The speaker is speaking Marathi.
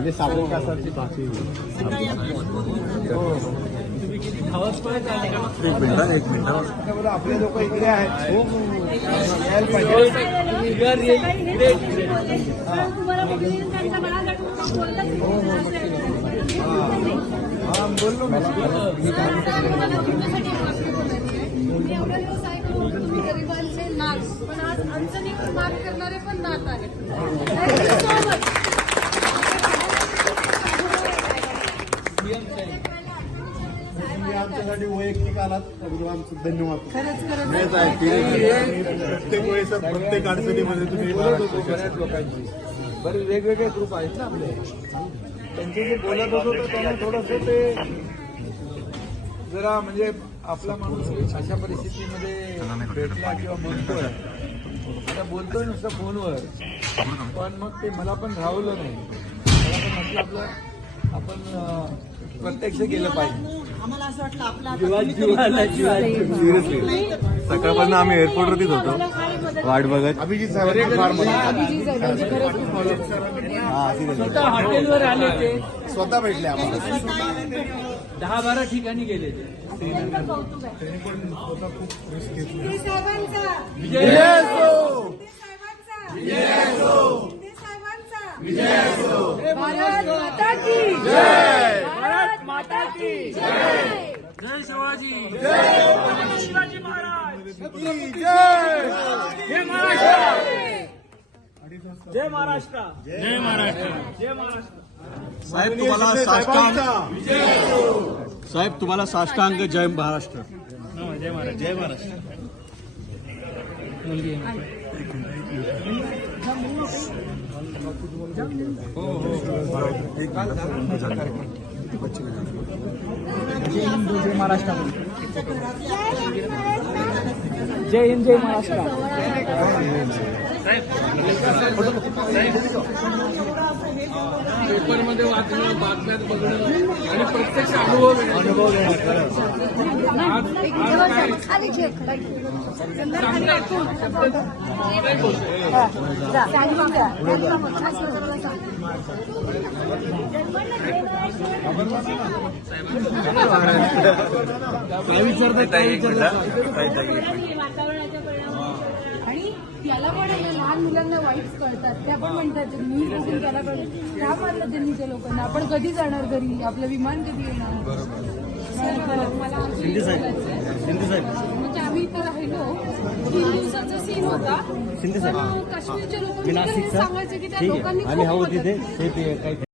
म्हणजे साबण कासाची भाषी. एक मिनिट आपले लोक इकडे आहेत. यायला पाहिजे. बोललो गरिबांचे नाच पण आज अडचणीत मात करणारे पण नात आहेत. आमच्यासाठी वैयक्तिक आलात आमचं धन्यवाद. खरंच प्रत्येक वेळेस प्रत्येक अडचणीमध्ये तुम्ही बऱ्याच लोकांची बरेच वेगवेगळे ग्रुप आहेत ना आपले. त्यांचे जे बोलत होतो तर त्यांना थोडंसं ते जरा म्हणजे आपला माणूस अशा परिस्थितीमध्ये भेटला किंवा बोलतोय. आता बोलतोय नुसतं फोनवर पण मग ते मला पण राहवलं नाही. मला पण म्हटलं आपलं आपण प्रत्यक्ष गेलं पाहिजे. आम्हाला असं वाटलं आपला सिरियसली सकाळपासून आम्ही एअरपोर्टवरतीच होतो वाट बघत. अभिजित साहेबांची फार स्वतः हॉटेलवर आले ते, स्वतः भेटले आम्हाला. 10-12 ठिकाणी गेले ते. कौतुक आहे. भारत माता की जय. भारत माता की जय. जय शिवाजी. शिवाजी महाराज. जय महाराष्ट्र. जय महाराष्ट्र. जय महाराष्ट्र. जय महाराष्ट्र. साहेब तुम्हाला साष्टांग जय महाराष्ट्र. जय महाराष्ट्र. जय महाराष्ट्र. जय महाराष्ट्र. जय हिंद. जय महाराष्ट्र. पेपरमध्ये वाचणं, बातम्यात बघणं आणि प्रत्यक्ष अनुभव आणि त्याला पण लहान मुलांना वाईट कळतात. त्या पण म्हणतात न्यूज बघून त्याला कळतं का मारलं त्यांनी त्या लोकांना. आपण कधी जाणार घरी. आपलं विमान कधी येणार. मला म्हणजे आम्ही इथं राहिलो 3 दिवसाचा सीन होता. काश्मीरच्या लोकांना सांगायचं की त्या लोकांनी